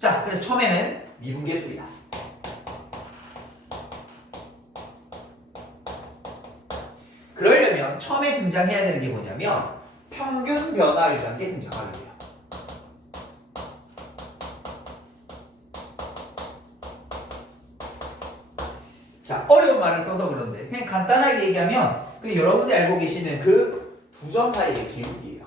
자, 그래서 처음에는 미분계수입니다. 그러려면 처음에 등장해야 되는 게 뭐냐면 평균 변화율이라는 게 등장하게 돼요. 자, 어려운 말을 써서 그런데 그냥 간단하게 얘기하면 여러분이 알고 계시는 그 두 점 사이의 기울기예요.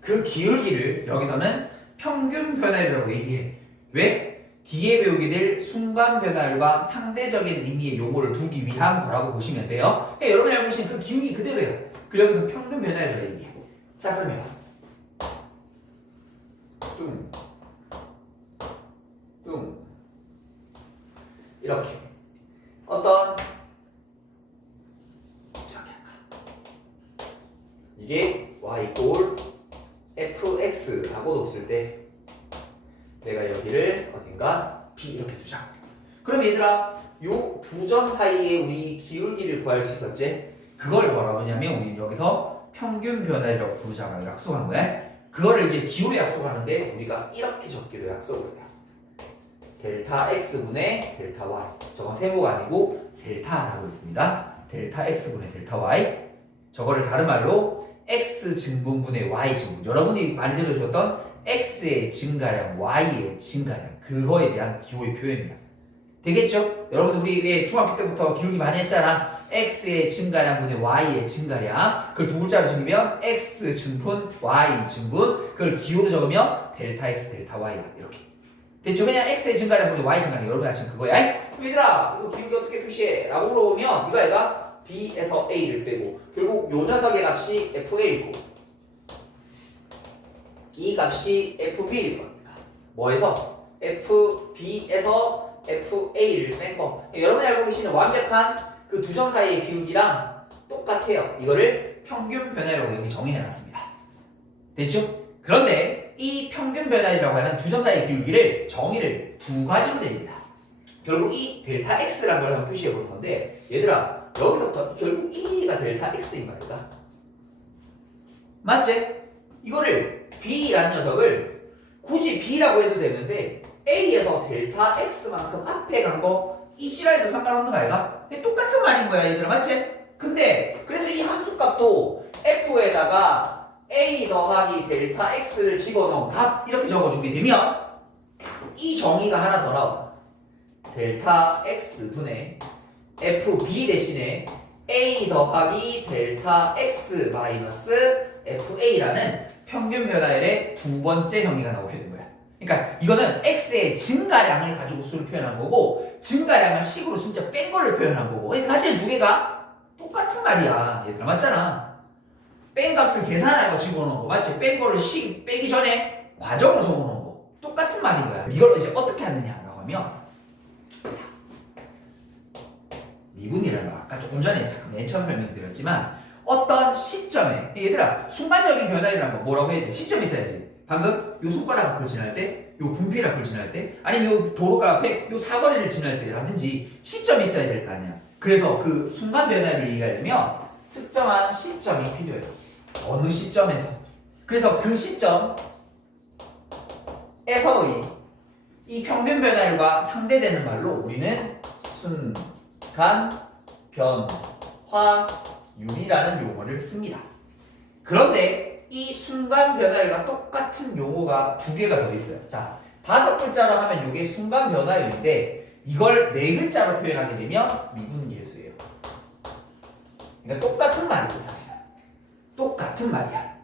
그 기울기를 여기서는 평균 변화율이라고 얘기해. 왜? 뒤에 배우게 될 순간 변화율과 상대적인 의미의 용어를 두기 위한 거라고 보시면 돼요. 그러니까 여러분이 알고 계시는 그 기울기 그대로예요. 그 여기서 평균 변화율이라고 얘기해. 자, 그러면 뚱 이렇게 어떤 이게 y 꼴 fx라고 뒀을 때 내가 여기를 어딘가 b 이렇게 두자. 그럼 얘들아 요 두 점 사이에 우리 기울기를 구할 수 있었지? 그걸 뭐라고 하냐면 우리 여기서 평균 변화율이라고 부르자고 약속한 거야. 그거를 이제 기호로 약속하는데 우리가 이렇게 적기로 약속을 해요. 델타 x분의 델타 y. 저건 세모가 아니고 델타라고 있습니다. 델타 x분의 델타 y. 저거를 다른 말로 x 증분분의 y 증분. 여러분이 많이 들으셨던 x의 증가량, y의 증가량. 그거에 대한 기호의 표현이야. 되겠죠? 여러분들 우리 왜 중학교 때부터 기울기 많이 했잖아. x의 증가량분의 y의 증가량. 그걸 두 글자로 적으면 x 증분, y 증분. 그걸 기호로 적으면 델타 x, 델타 y야. 이렇게. 됐죠? 그냥 x의 증가량분의 y 증가량. 여러분이 아시는 그거야. 그럼 얘들아, 이거 기울기 어떻게 표시해? 라고 물어보면 이거 얘가 b에서 a를 빼고 결국 요 녀석의 값이 fa이고 이 값이 fb일 겁니다. 뭐에서? fb에서 fa를 뺀 거. 여러분이 알고 계시는 완벽한 그 두 점 사이의 기울기랑 똑같아요. 이거를 평균 변화율로 여기 정의해놨습니다. 됐죠? 그런데 이 평균 변화율이라고 하는 두 점 사이의 기울기를 정의를 두 가지로 됩니다. 결국 이 델타 x라는 걸 한번 표시해 보는 건데 얘들아 여기서부터 결국 1가 델타 x인 말이다. 맞지? 이거를 b라는 녀석을 굳이 b라고 해도 되는데 a에서 델타 x만큼 앞에 간 거 이 지랄에도 상관없는 거 아이가? 똑같은 말인 거야 얘들아. 맞지? 근데 그래서 이 함수값도 f에다가 a 더하기 델타 x를 집어넣은 값 이렇게 적어주게 되면 이 정의가 하나 더 나와. 델타 x분의 fb 대신에 a 더하기 델타 x 마이너스 fa라는 평균 변화율의 두 번째 정의가 나오게 된 거야. 그러니까 이거는 x의 증가량을 가지고 수를 표현한 거고 증가량을 식으로 진짜 뺀 걸로 표현한 거고 사실 두 개가 똑같은 말이야. 얘들아 맞잖아. 뺀 값을 계산하고 집어넣은 거 맞지? 뺀 거를 식 빼기 전에 과정을 적어놓은 거 똑같은 말인 거야. 이걸 이제 어떻게 하느냐라고 하면 자, 미분이라는 거 아까 조금 전에 잠깐 맨 처음 설명드렸지만 어떤 시점에 얘들아 순간적인 변화율이라는 거 뭐라고 해야지? 시점이 있어야지. 방금 요 손가락 앞을 지날 때, 요 분필 앞을 지날 때, 아니면 요 도로가 앞에 요 사거리를 지날 때라든지 시점이 있어야 될 거 아니야. 그래서 그 순간 변화율을 얘기하려면 특정한 시점이 필요해요. 어느 시점에서. 그래서 그 시점에서의 이 평균 변화율과 상대되는 말로 우리는 순간 변화율이라는 용어를 씁니다. 그런데 이 순간 변화율과 똑같은 용어가 두 개가 더 있어요. 자, 5글자로 하면 이게 순간 변화율인데 이걸 4글자로 표현하게 되면 미분계수예요. 그러니까 똑같은 말이죠, 사실. 똑같은 말이야.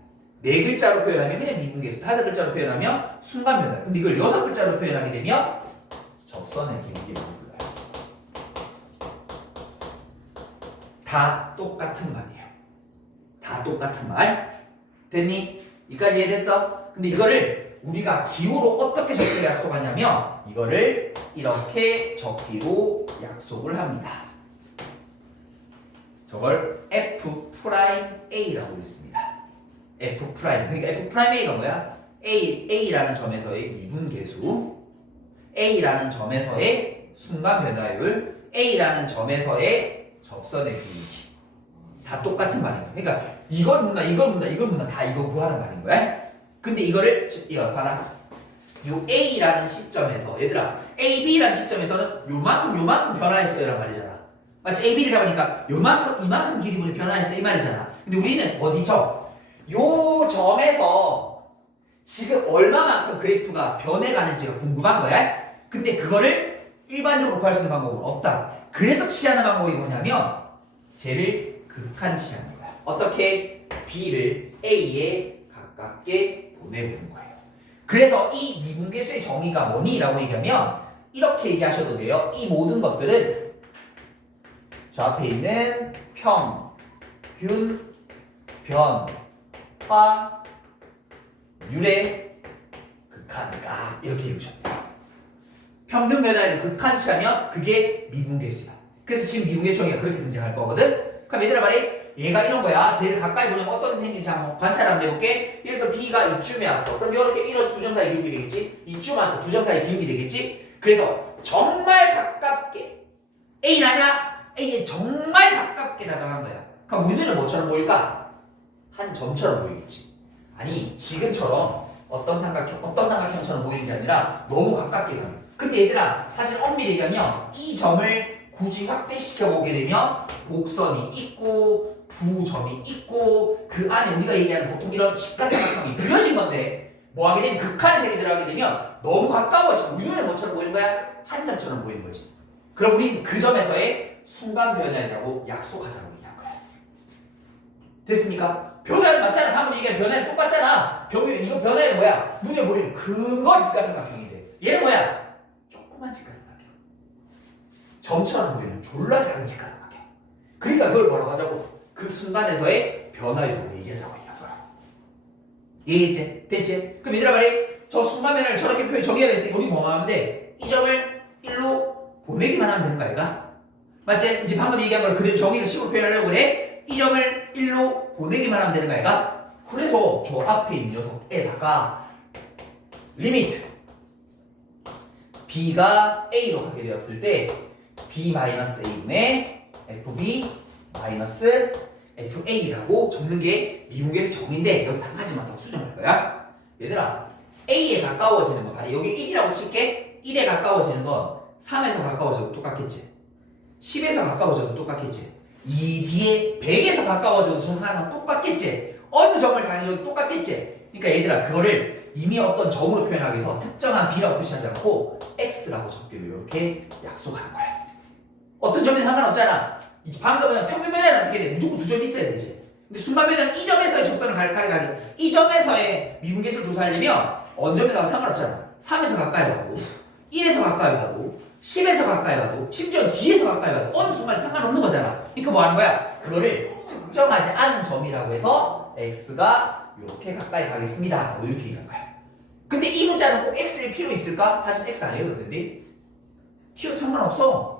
4글자로 표현하면 그냥 미분계수, 5글자로 표현하면 순간 변화. 근데 이걸 6글자로 표현하게 되면 접선의 기울기라고 불러요. 다 똑같은 말이에요. 다 똑같은 말. 됐니? 이까지 이해됐어? 근데 이거를 우리가 기호로 어떻게 적기로 약속하냐면 이거를 이렇게 적기로 약속을 합니다. 저걸 F'A라고 읽습니다. F'. 그러니까 F'A가 뭐야? A라는 점에서의 미분계수, A라는 점에서의 순간 변화율, A라는 점에서의 접선의 기울기. 다 똑같은 말이다. 그러니까 이걸 묻나 이걸 묻나 이걸 묻나 다 이거 구하는 말인 거야. 근데 이거를 이거 봐라. 요 A라는 시점에서 얘들아 A, B라는 시점에서는 요만큼 변화했어요 라는 말이잖아. 맞지? A, B를 잡으니까 요만큼 이만큼 길이분이 변화했어 이 말이잖아. 근데 우리는 어디서 요 점에서 지금 얼마만큼 그래프가 변해가는지가 궁금한 거야. 근데 그거를 일반적으로 구할 수 있는 방법은 없다. 그래서 취하는 방법이 뭐냐면 쟤를 극한치하는 거야. 어떻게? B를 A에 가깝게 보내보는 거예요. 그래서 이 미분계수의 정의가 뭐니? 라고 얘기하면 이렇게 얘기하셔도 돼요. 이 모든 것들은 저 앞에 있는 평균, 변화, 율의 극한이다. 이렇게 읽으셔도 돼요. 평균 변화를 극한치하면 그게 미분계수야. 그래서 지금 미분계수 정의가 그렇게 등장할 거거든. 그럼 얘들아 말이 얘가 이런 거야. 제일 가까이 보면 어떤 생긴지 한번 관찰 한번 해볼게. 그래서 B가 이쯤에 왔어. 그럼 이렇게 이런 두 점 사이 기울기 되겠지? 이쯤 왔어. 두 점 사이 기울기 되겠지? 그래서 정말 가깝게 A는 아니야? A에 정말 가깝게 다가간 거야. 그럼 우리는 뭐처럼 보일까? 한 점처럼 보이겠지. 아니 지금처럼 어떤 삼각형처럼 보이는 게 아니라 너무 가깝게 가는 거야. 근데 얘들아 사실 엄밀히 얘기하면 이 점을 굳이 확대시켜 보게 되면 곡선이 있고 두 점이 있고 그 안에 우리가 얘기하는 보통 이런 직각삼각형이 그려진 건데 뭐 하게 되면 극한의 세계 들어가게 되면 너무 가까워지고 우리 눈에 뭐처럼 보이는 거야? 한 점처럼 보이는 거지. 그럼 우린 그 점에서의 순간 변화라고 약속하자고 얘기한 거야. 됐습니까? 변화는 맞잖아. 방금 얘기한 변화는 똑같잖아. 이거 변화는 뭐야? 눈에 보이는 근거 직각삼각형인데 얘는 뭐야? 조그만 직각삼각형. 점처럼 보이는 졸라 작은 직각삼각형. 그러니까 그걸 뭐라고 하자고? 그 순간에서의 변화율을 얘기해서 얘기한 거야. 이해했지? 됐지? 그럼 얘들아 말이 저 순간 변화를 저렇게 정의하려 했으니까 우리 뭐만 하면 돼? 이 점을 1로 보내기만 하면 되는 거 아이가? 맞지? 이제 방금 얘기한 걸 그대로 정의를 식으로 표현하려고 그래? 이 점을 1로 보내기만 하면 되는 거 아이가? 그래서 저 앞에 있는 녀석에다가 리미트 B가 A로 가게 되었을 때 B-A분의 FB-FA라고 적는 게 미분계수 정의인데 여기서 한 가지만 더 수정할 거야. 얘들아 A에 가까워지는 거 봐라. 여기 1이라고 칠게. 1에 가까워지는 건 3에서 가까워져도 똑같겠지. 10에서 가까워져도 똑같겠지. 이 뒤에 100에서 가까워져도 저 하나는 똑같겠지. 어느 점을 다니셔도 똑같겠지. 그러니까 얘들아 그거를 이미 어떤 점으로 표현하기 위해서 특정한 B라고 표시하지 않고 X라고 적기로 이렇게 약속하는 거야. 어떤 점에는 상관없잖아. 방금은 평균 변화는 어떻게 돼? 무조건 두 점이 있어야 되지. 근데 순간 변화는 이 점에서의 적선을 가리 이 점에서의 미분계수를 조사하려면 어느 점에서 가도 상관없잖아. 3에서 가까이 가도 1에서 가까이 가도 10에서 가까이 가도 심지어 뒤에서 가까이 가도 어느 순간에 상관없는 거잖아. 그러니까 뭐 하는 거야? 그거를 특정하지 않은 점이라고 해서 X가 이렇게 가까이 가겠습니다. 뭐 이렇게 얘기한 거야. 근데 이 문자는 꼭 X일 필요 있을까? 사실 X 아니어도 되는데 T도 상관없어.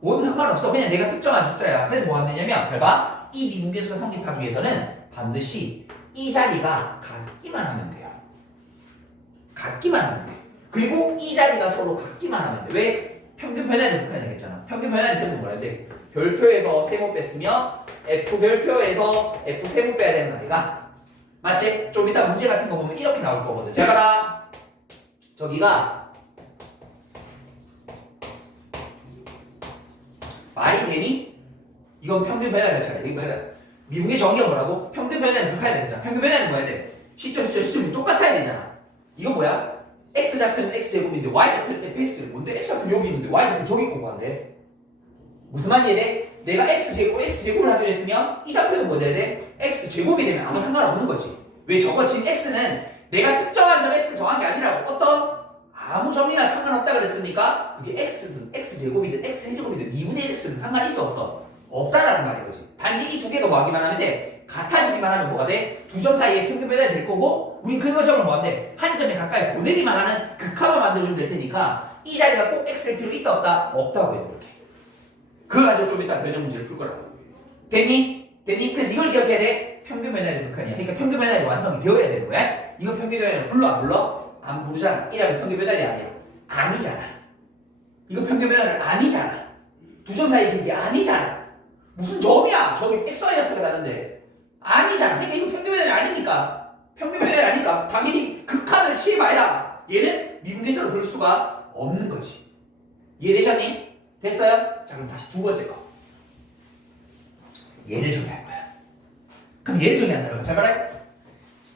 뭐든 상관없어. 그냥 내가 특정한 숫자야. 그래서 뭐 하느냐면 잘 봐. 이 미분계수가 성립하기 위해서는 반드시 이 자리가 같기만 하면 돼요. 같기만 하면 돼. 그리고 이 자리가 서로 같기만 하면 돼. 왜? 평균 변화를 극한이라고 했잖아. 평균 변화를 표현은 뭐라 돼? 별표에서 세모 뺐으면 F 별표에서 F 세모 빼야 되는 거 아니가? 맞지? 좀 이따 문제 같은 거 보면 이렇게 나올 거거든. 자 봐라. 저기가 말이 되니? 이건 평균 변화를 했잖아. 미분계 정의가 뭐라고? 평균 변화를 극한이라고 했잖아. 평균 변화는 뭐야 돼? 시점이 똑같아야 되잖아. 이거 뭐야? X좌표는 X제곱인데 Y좌표는 FX를 뭔데? X좌표는 여기 있는데 Y좌표는 저기 있고 뭐한데? 무슨 말인지 이해돼? 내가 X제곱을 하기로 했으면 이 좌표는 뭐 돼야 돼? X제곱이 되면 아무 상관없는 거지. 왜 저거 지금 X는 내가 특정한 점 X를 정한 게 아니라고 어떤 아무 점이나 상관없다 그랬으니까 그게 X든 X제곱이든 X제곱이든 2분의 1X는 상관이 있어 없어? 없다라는 말인 거지. 단지 이 두 개가 뭐 하기만 하면 돼? 같아지기만 하면 뭐가 돼? 두 점 사이에 평균 변화가 될 거고 우린 그 점을 뭐 한대? 한 점에 가까이 보내기만 하는 극한만 만들어주면 될 테니까 이 자리가 꼭 X일 필요 있다 없다? 없다고 해요. 이렇게. 그걸 가지고 좀 이따 변형 문제를 풀 거라고. 됐니? 그래서 이걸 기억해야 돼? 평균 변화의 극한이야. 그러니까 평균 변화의 완성이 되어야 되는 거야. 이거 평균 변화를 불러 안 불러? 안 부르잖아. 이라면 평균 변화이 아니야. 아니잖아. 이거 평균 변화를 아니잖아. 두 점 사이 길이 아니잖아. 무슨 점이야? 점이 XY 좌표가 나는데 아니잖아. 그러니까 이거 평균 변화율이 아니니까. 평균 변화율이 아니니까 당연히 극한을 취해봐야 얘는 미분계수로 볼 수가 없는 거지. 이해되셨니? 됐어요? 자, 그럼 다시 두 번째 거. 얘를 정리할 거야. 그럼 얘를 정리한다는 거. 잘 봐라.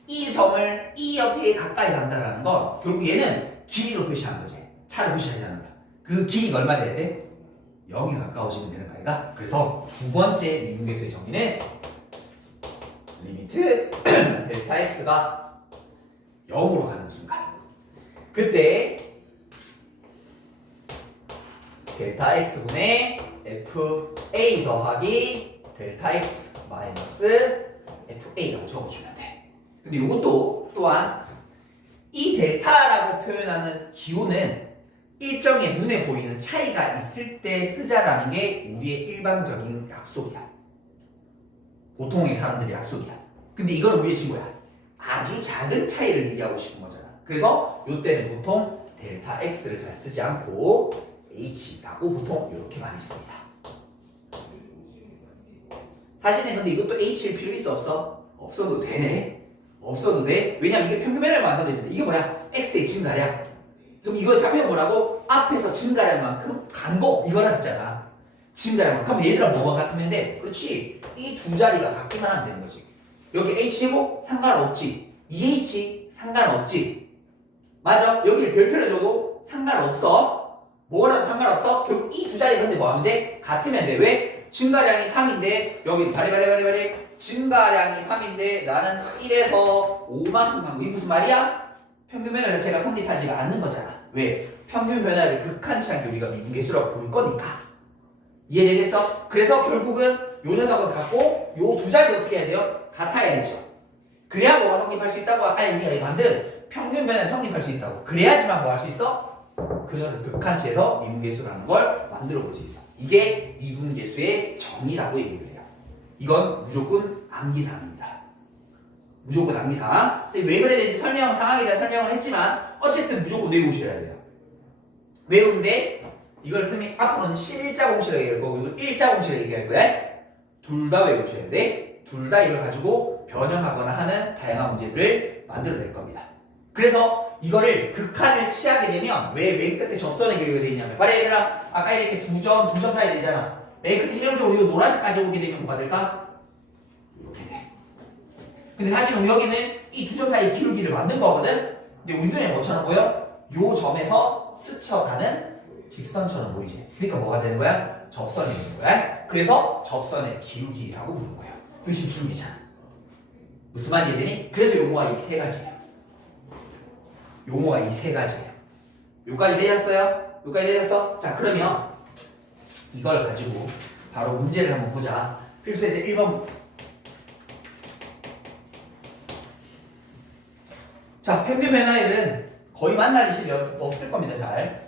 이 점을 이 옆에 가까이 간다라는 건 결국 얘는 길이로 표시하는 거지. 차로 표시하자는 거야. 그 길이가 얼마 돼야 돼? 0에 가까워지면 되는 거야. 그래서 두 번째 미분계수의 정의는 리미트 델타 x가 0으로 가는 순간 그때 델타 x분의 fa 더하기 델타 x 마이너스 fa라고 적어주면 돼. 근데 이것도 또한 이 델타라고 표현하는 기호는 일정의 눈에 보이는 차이가 있을 때 쓰자라는 게 우리의 일반적인 약속이야. 보통의 사람들의 약속이야. 근데 이걸 위에 친 거야. 아주 작은 차이를 얘기하고 싶은 거잖아. 그래서 이때는 보통 델타 x를 잘 쓰지 않고 h라고 보통 이렇게 많이 씁니다. 사실은 근데 이것도 h일 필요 있어 없어? 없어도 되네. 없어도 돼. 왜냐면 이게 평균 변화를 만들어야 돼. 이게 뭐야? x의 증가량. 그럼 이거 잡히면 뭐라고? 앞에서 증가량만큼 간 거 이거라 했잖아. 증가량만큼. 그럼 얘들아 뭐가 같으면 돼? 그렇지. 이 두 자리가 같기만 하면 되는 거지. 여기 h제곱 상관없지. 2h 상관없지. 맞아. 여기를 별표를 줘도 상관없어. 뭐라도 상관없어. 결국 이 두 자리가 근데 뭐 하면 돼? 같으면 돼. 왜? 증가량이 3인데 여기 바리바리 증가량이 3인데 나는 1에서 5만큼 간 거. 이게 무슨 말이야? 평균 변화 자체가 성립하지가 않는 거잖아. 왜? 평균 변화를 극한치 않게 우리가 미분계수라고 볼 거니까. 이해되겠어? 그래서 결국은 요 녀석은 같고 요 두 자리도 어떻게 해야 돼요? 같아야 되죠. 그래야 뭐가 성립할 수 있다고? 아니 우리가 만든 평균 변화를 성립할 수 있다고. 그래야지만 뭐 할 수 있어? 그래서 극한치에서 미분계수라는 걸 만들어 볼 수 있어. 이게 미분계수의 정의라고 얘기를 해요. 이건 무조건 암기사항입니다. 무조건 암기사항. 왜 그래야 되는지 상황에 대한 설명을 했지만 어쨌든 무조건 외우셔야 돼요. 외우는데 이걸 쓰면 앞으로는 실자 공식을 얘기할 거고 이거 일자 공식을 얘기할 거야. 둘 다 외우셔야 돼. 둘 다 이걸 가지고 변형하거나 하는 다양한 문제들을 만들어낼 겁니다. 그래서 이거를 극한을 취하게 되면 왜 맨 끝에 접선의 길이가 되어 있냐면 말해 얘들아 아까 이렇게 두 점 사이 되잖아. 맨 끝에 최종적으로 이 노란색까지 오게 되면 뭐가 될까? 이렇게 돼. 근데 사실 여기는 이 두 점 사이 기울기를 만든 거거든. 근데 우리 눈에 뭐처럼 보여? 요 점에서 스쳐가는 직선처럼 보이지. 그러니까 뭐가 되는 거야? 접선이 되는 거야. 그래서 접선의 기울기라고 부르는 거야. 요즘 기울기잖아. 무슨 말인지 되니? 그래서 용어가 이 세 가지예요. 용어가 이 세 가지예요. 요까지 되셨어요? 요까지 되셨어? 자 그러면 이걸 가지고 바로 문제를 한번 보자. 필수에서 1번. 자 평균 변화율은 거의 만날 일이 없을 겁니다.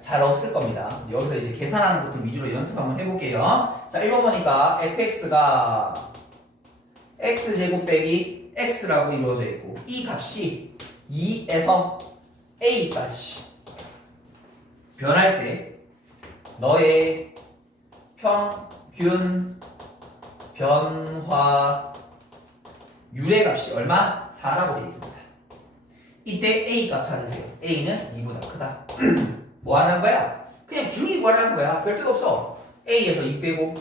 잘 없을 겁니다. 여기서 이제 계산하는 것들 위주로 연습 한번 해볼게요. 자 1번 보니까 fx가 x제곱 빼기 x라고 이루어져 있고 이 값이 2에서 a까지 변할 때 너의 평균 변화율의 값이 얼마? 4라고 되어 있습니다. 이때 a 값 찾으세요. a는 2보다 크다. 뭐 하는 거야? 그냥 기울기 구하라는 거야. 별 뜻 없어. a에서 2 빼고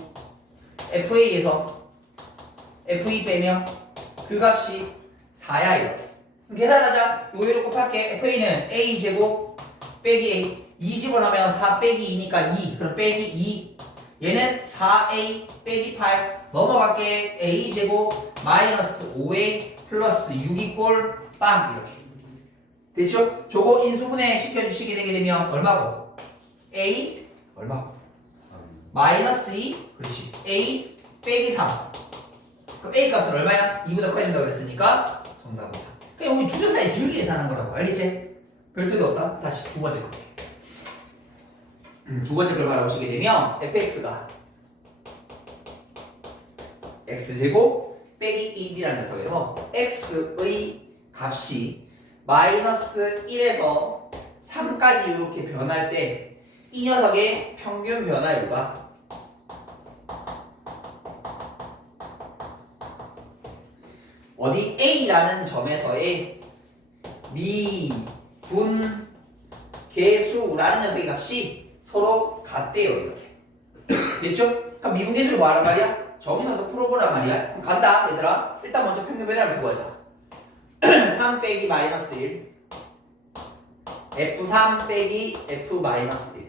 fa에서 f2 빼면 그 값이 4야 이렇게. 그럼 계산하자. 요거로 곱할게. fa는 a제곱 빼기 a 2 집어넣으면 4 빼기 2니까 2. 그럼 빼기 2. 얘는 4a 빼기 8 넘어갈게. a제곱 마이너스 5a 플러스 6이 꼴 빵 이렇게. 됐죠? 저거 인수분해 시켜주시게 되게 되면 얼마고? a 얼마고? 마이너스 2 그렇지. a 빼기 3 그럼 a 값은 얼마야? 2보다 커야 된다고 그랬으니까 정답은 4. 그냥 우리 두 점 사이 기울기 계산한 거라고. 알겠지? 별 뜻이 없다. 다시 두 번째 거. 두 번째 걸 바라보시게 되면 fx가 x제곱 빼기 1이라는 녀석에서 x의 값이 마이너스 1에서 3까지 이렇게 변할 때 이 녀석의 평균 변화율과 어디 A라는 점에서의 미분계수라는 녀석의 값이 서로 같대요. 이렇게. 됐죠? 그럼 미분계수를 뭐 하란 말이야? 정의 서서 풀어보란 말이야. 그럼 간다 얘들아. 일단 먼저 평균 배달을 두고 하자. 3 빼기 마이너스 1 F3 빼기 F 마이너스 1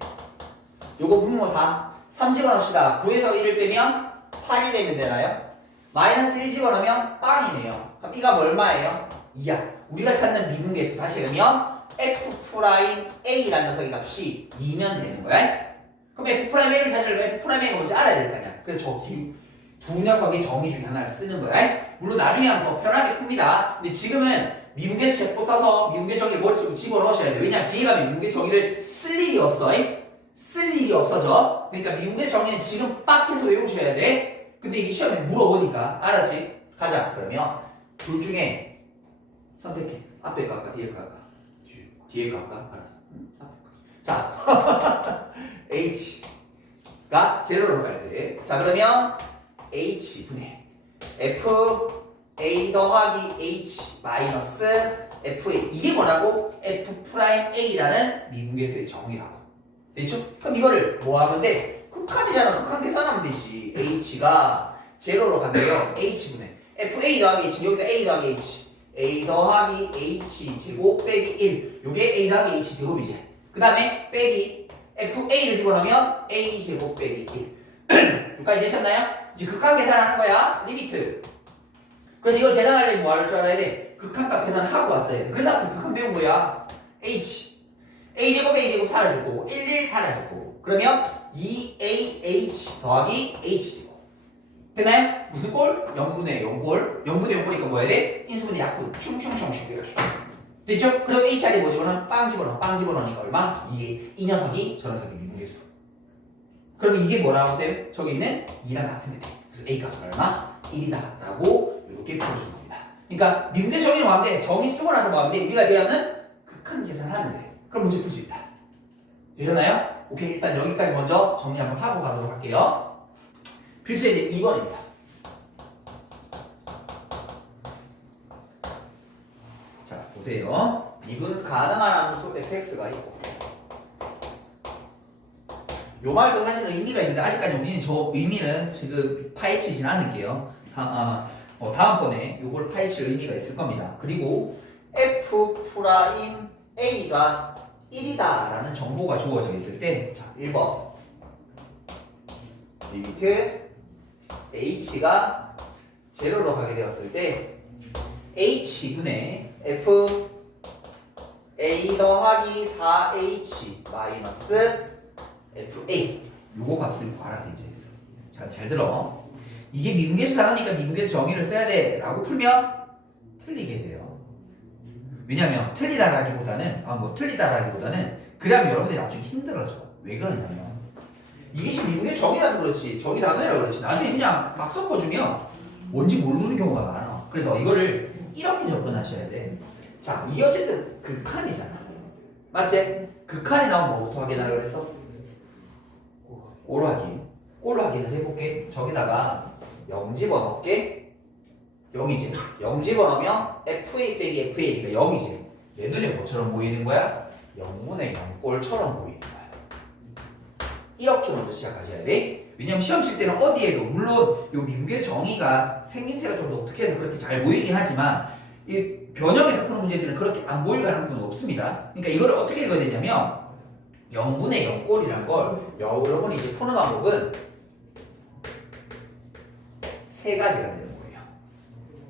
요거 분모사 3 집어넣읍시다. 9에서 1을 빼면 8이 되면 되나요? 마이너스 1 집어넣으면 빵이네요. 그럼 이가 얼마예요? 2야. 우리가 찾는 미분계수 다시 그러면 F'A라는 녀석의 값이 2면 되는 거야. 그럼 F'A를 찾으려면 F'A가 뭔지 알아야 될 거 아니야. 그래서 저 두 녀석의 정의 중에 하나를 쓰는 거야. 물론 나중에 하면 더 편하게 풉니다. 근데 지금은 미분계수 제법 써서 미분계수 정의를 머릿속에 집어넣으셔야 돼. 왜냐면 뒤에 가면 미분계수 정의를 쓸 일이 없어. 쓸 일이 없어져. 그러니까 미분계수 정의는 지금 빡해서 외우셔야 돼. 근데 이게 시험에 물어보니까 알았지? 가자. 그러면 둘 중에 선택해. 앞에 거 할까? 뒤에 거 할까? 뒤에 거 할까? 알았어. 앞에 거. 자, H가 제로로 갈 때. 자, 그러면 H분의 F A 더하기 H 마이너스 FA. 이게 뭐라고? F'A라는 미분계수의 정의라고. 됐죠? 그럼 이거를 뭐 하면 돼? 극한이잖아. 극한 계산하면 되지. H가 제로로 간대요. H분의 FA 더하기 H. 여기다 A 더하기 H. A 더하기 H 제곱 빼기 1. 요게 A 더하기 H 제곱이지. 그 다음에 빼기 FA를 집어넣으면 A 제곱 빼기 1. 여기까지 되셨나요? 이제 극한 계산하는 거야. 리미트. 그래서 이걸 계산하려면 뭐 할 줄 알아야 돼? 극한값 계산을 하고 왔어야 돼. 그래서 앞에서 극한 배운 거야. H. A제곱 사라질 거고 1 사라질 거고. 그러면 2AH 더하기 H제곱. 됐나요? 무슨 꼴? 0분의 0꼴. 0분의 0꼴이니까 뭐 해야 돼? 인수분의 약분. 충충충충 이렇게. 됐죠? 그럼 H 자리에 뭐 집어넣어? 빵 집어넣어. 빵 집어넣으니까 얼마? 2에 이 녀석이 저 녀석이 미분계수. 그러면 이게 뭐라고 돼? 저기 있는 2랑 같으면 돼. 그래서 A 값은 얼마? 1이다 라고 이렇게 풀어주는 겁니다. 그러니까 미분계수 정의는 뭐 하면 돼? 정의 쓰고 나서 뭐 하면 돼? 우리가 배우는 극한 계산을 하면 돼. 그럼 문제 풀 수 있다. 되셨나요? 오케이, 일단 여기까지 먼저 정리 한번 하고 가도록 할게요. 필수의 이제 2번입니다. 자, 보세요. 미분 가능한 함수 fx가 있고 요 말도 사실은 의미가 있는데 아직까지 우리는 저 의미는 지금 파헤치진 않을게요. 다음번에 요걸 파헤칠 의미가 있을 겁니다. 그리고 F'A가 1이다 라는 정보가 주어져 있을 때, 자, 1번 리미트 H가 제로로 가게 되었을 때 H분의 F A 더하기 4H 마이너스 FA 요거 값을 구하라 되어 있어. 자, 잘 들어. 이게 미분계수 나가니까 미분계수 정의를 써야 돼 라고 풀면 틀리게 돼요. 왜냐면 틀리다라기보다는 그러면 여러분들이 나중에 힘들어져. 왜 그러냐면 이게 지금 미분계수 정의라서 그렇지 정의 단어라 그렇지 나중에 그냥 막 섞어주면 뭔지 모르는 경우가 많아. 그래서 이거를 이렇게 접근하셔야 돼. 자, 이게 어쨌든 극한이잖아. 맞지? 극한이 나오면 뭐부터 확인하려고 그랬어? 꼴로 확인을 해볼게. 저기다가 0 집어넣을게. 0이지. 0 집어넣으면 FA 빼기 FA가 0이지. 내 눈에 뭐처럼 보이는 거야? 0분의 0꼴처럼 보이는 거야. 이렇게 먼저 시작하셔야 돼. 왜냐면 시험 칠 때는 어디에도 물론 요 미분계수 정의가 생김새가 좀 독특해서 그렇게 잘 보이긴 하지만 이 변형에서 푸는 문제들은 그렇게 안 보일 가능성은 없습니다. 그러니까 이거를 어떻게 읽어야 되냐면 0분의 0꼴이란 걸 여러분이 이제 푸는 방법은 세 가지가 되는 거예요.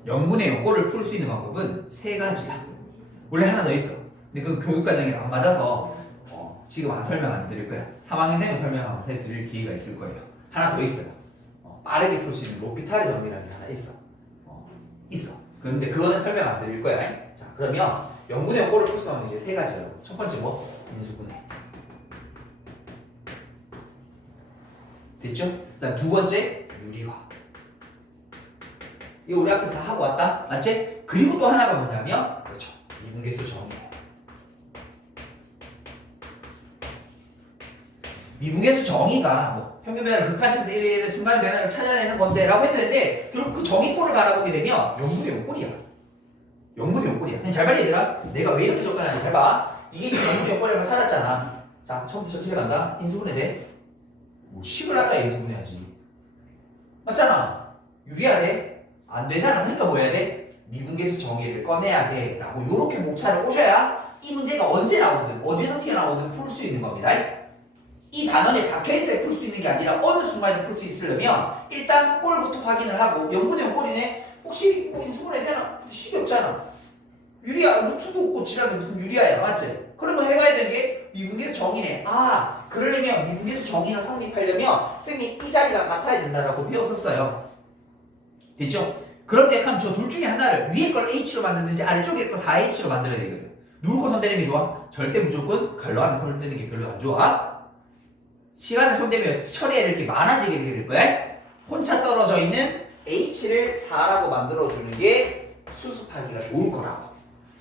0분의 0꼴을 풀 수 있는 방법은 세 가지야. 원래 하나 더 있어. 근데 그 교육과정이랑 안 맞아서 지금 설명 안 드릴 거야. 3학년 되면 설명 해드릴 기회가 있을 거예요. 하나 더 있어요. 빠르게 풀 수 있는 로피타르 정리라는 게 하나 있어. 있어. 그런데 그거는 설명 안 드릴 거야. 자, 그러면 0분의 0꼴을 풀 수 있는 이제 세 가지라고. 첫 번째 뭐? 인수분해. 됐죠? 그다음 두 번째 유리화. 이거 우리 앞에서 다 하고 왔다, 맞지? 그리고 또 하나가 뭐냐면 그렇죠, 미분계수 정의. 미분계수 정의가 뭐 평균 변화를 극한측에서 1의 순간 변화를 찾아내는 건데 라고 해도 되는데 결국 그 정의꼴을 바라보게 되면 0분의 0꼴이야. 0분의 0꼴이야. 그냥 잘 봐 얘들아. 내가 왜 이렇게 접근하는지 잘 봐. 이게 지금 0분의 0꼴이라고 찾았잖아. 자 처음부터 천천히 간다. 인수분해 돼. 뭐 식을 하다 인수분해야지. 맞잖아. 유리해야 돼. 안 되잖아. 그러니까 뭐 해야 돼? 미분계수 정의를 꺼내야 돼 라고 요렇게 목차를 오셔야 이 문제가 언제 나오든 어디서 튀어나오든 풀 수 있는 겁니다. 이 단원에 박혀있어야 풀 수 있는 게 아니라 어느 순간에 풀 수 있으려면 일단 꼴부터 확인을 하고 0분의 0꼴이네? 혹시 뭐 인수분해 되나? 식이 없잖아. 유리야 루트도 없고 지랄데 무슨 유리야야 맞지? 그러면 해봐야 되는 게 미분계수 정의네. 아 그러려면 미분계수 정의가 성립하려면 선생님 이 자리가 같아야 된다라고 배웠었어요. 됐죠? 그런데 그럼 저 둘 중에 하나를 위에 걸 H로 만드는지 아래쪽에 걸 4H로 만들어야 되거든. 누르고 손 대는 게 좋아? 절대 무조건 갈로 하면 손 대는 게 별로 안 좋아. 시간을 손대면 처리해야 될 게 많아지게 될 거야. 혼자 떨어져 있는 H를 4라고 만들어주는 게 수습하기가 좋을 거라고.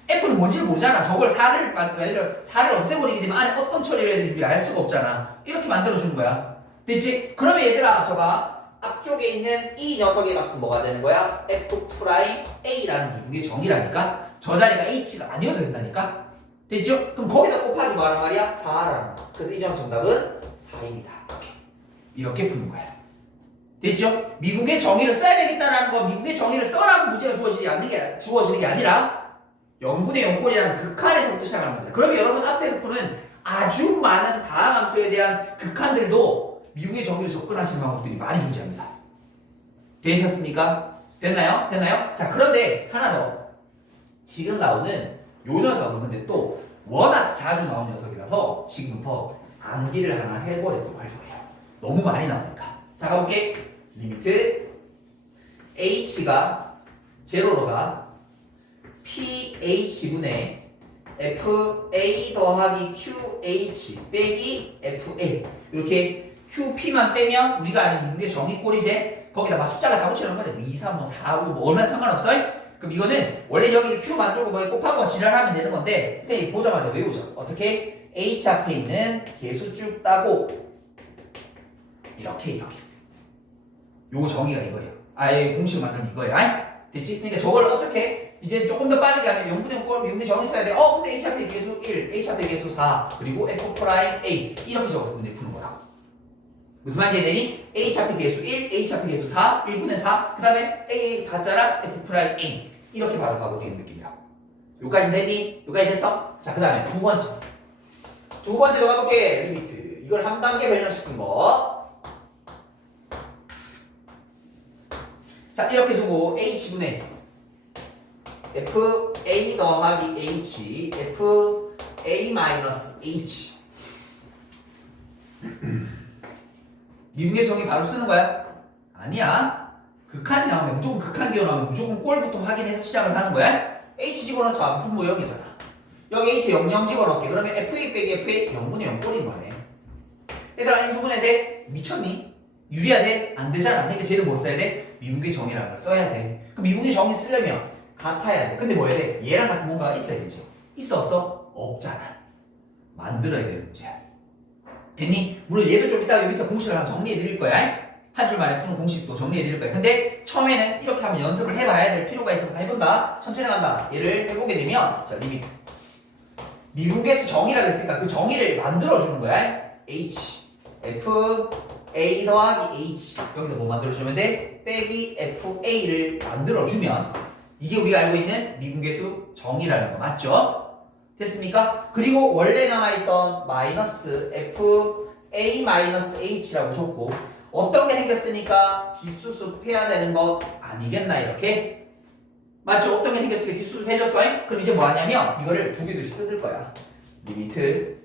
F는 뭔지를 모르잖아. 저걸 4를 없애버리게 되면 안에 어떤 처리를 해야 되는지 알 수가 없잖아. 이렇게 만들어주는 거야. 됐지? 그러면 얘들아 저봐. 앞쪽에 있는 이 녀석의 값은 뭐가 되는 거야? F'A라는 미분계 정의라니까? 저 자리가 H가 아니어도 된다니까? 됐죠? 그럼 거기다 곱하기 뭐하란 말이야? 4라는 거. 그래서 이 녀석 정답은 4입니다. 이렇게 푸는 거야. 됐죠? 미분계 정의를 써야 되겠다라는 건 미분계 정의를 써라고 문제가 주어지는 게 아니라 0분의 0꼴이라는 극한에서부터 시작하는 겁니다. 그러면 여러분 앞에서 푸는 아주 많은 다항함수에 대한 극한들도 미분계 정의를 접근하시는 방법들이 많이 존재합니다. 되셨습니까? 됐나요? 됐나요? 자 그런데 하나 더. 지금 나오는 요 녀석은 근데 또 워낙 자주 나오는 녀석이라서 지금부터 암기를 하나 해버리도록 할 거예요. 너무 많이 나오니까. 자 가볼게. 리미트 H가 제로로가 PH분의 FA 더하기 QH 빼기 FA 이렇게 QP만 빼면 우리가 아는 미분계 정의꼴이제 거기다 막 숫자 갖다 붙여놓은 거야. 2, 3, 뭐 4, 5 뭐 얼마나 상관없어? 그럼 이거는 원래 여기 Q 만들고 뭐 곱하고 지랄하면 되는 건데 근데 보자마자 외우자. 어떻게? H 앞에 있는 계수 쭉 따고 이렇게 요거 정의가 이거예요. 아예 공식을 만들면 이거예요. 됐지? 그러니까 저걸 어떻게 이제 조금 더 빠르게 하면 0분의 0꼴 미분계 정의 써야 돼. 근데 H 앞에 계수 1, H 앞에 계수 4 그리고 F 프라임 A 이렇게 적어서 문제 푸는 거라고. 무슨 말인지 되니? H 앞에 계수 1, H 앞에 계수 4, 1분의 4 그 다음에 A 가짜라 F 프라임 A 이렇게 바로 가고 되는 느낌이라고. 요까지 됐니? 요까지 됐어? 자 그 다음에 두 번째로 가볼게. 리미트 이걸 한 단계 변형시킨 거. 자 이렇게 두고 H분의 FA 더하기 H FA 마이너스 H 미분계 정의 바로 쓰는 거야? 아니야. 극한이 나오면 무조건 극한 기호 나오면 무조건 꼴부터 확인해서 시작을 하는 거야. H 집어넣자. 무슨 뭐 0이잖아. 여기 H 00 집어넣게. 그러면 FA 빼기 FA 0분의 0꼴인 거네. 얘들아 인수분해 돼? 미쳤니? 유리야 돼? 안 되잖아. 그러니까 쟤를 뭐 써야 돼? 미분계 정의라는 걸 써야 돼. 그럼 미분계 정의 쓰려면 같아야 돼. 근데 뭐 해야 돼? 얘랑 같은 뭔가가 있어야 되지. 있어 없어? 없잖아. 만들어야 되는 문제야. 됐니? 물론 얘도 좀 이따가 여기 밑에 공식을 하나 정리해 드릴 거야. 한 줄 만에 푸는 공식도 정리해 드릴 거야. 근데 처음에는 이렇게 한번 연습을 해봐야 될 필요가 있어서 해본다. 천천히 간다. 얘를 해보게 되면 자 리미트 미분계수 정의라고 했으니까 그 정의를 만들어주는 거야. H F A 더하기 H 여기다 뭐 만들어주면 돼? 빼기 FA를 만들어주면 이게 우리가 알고 있는 미분계수 정의라는 거 맞죠? 됐습니까? 그리고 원래 남아있던 마이너스 FA 마이너스 H라고 줬고 어떤 게 생겼으니까 뒷수습 해야 되는 것 아니겠나 이렇게? 맞죠? 어떤 게 생겼으니까 뒷수습 해줬어? 그럼 이제 뭐 하냐면 이거를 두 개씩 뜯을 거야. 리미트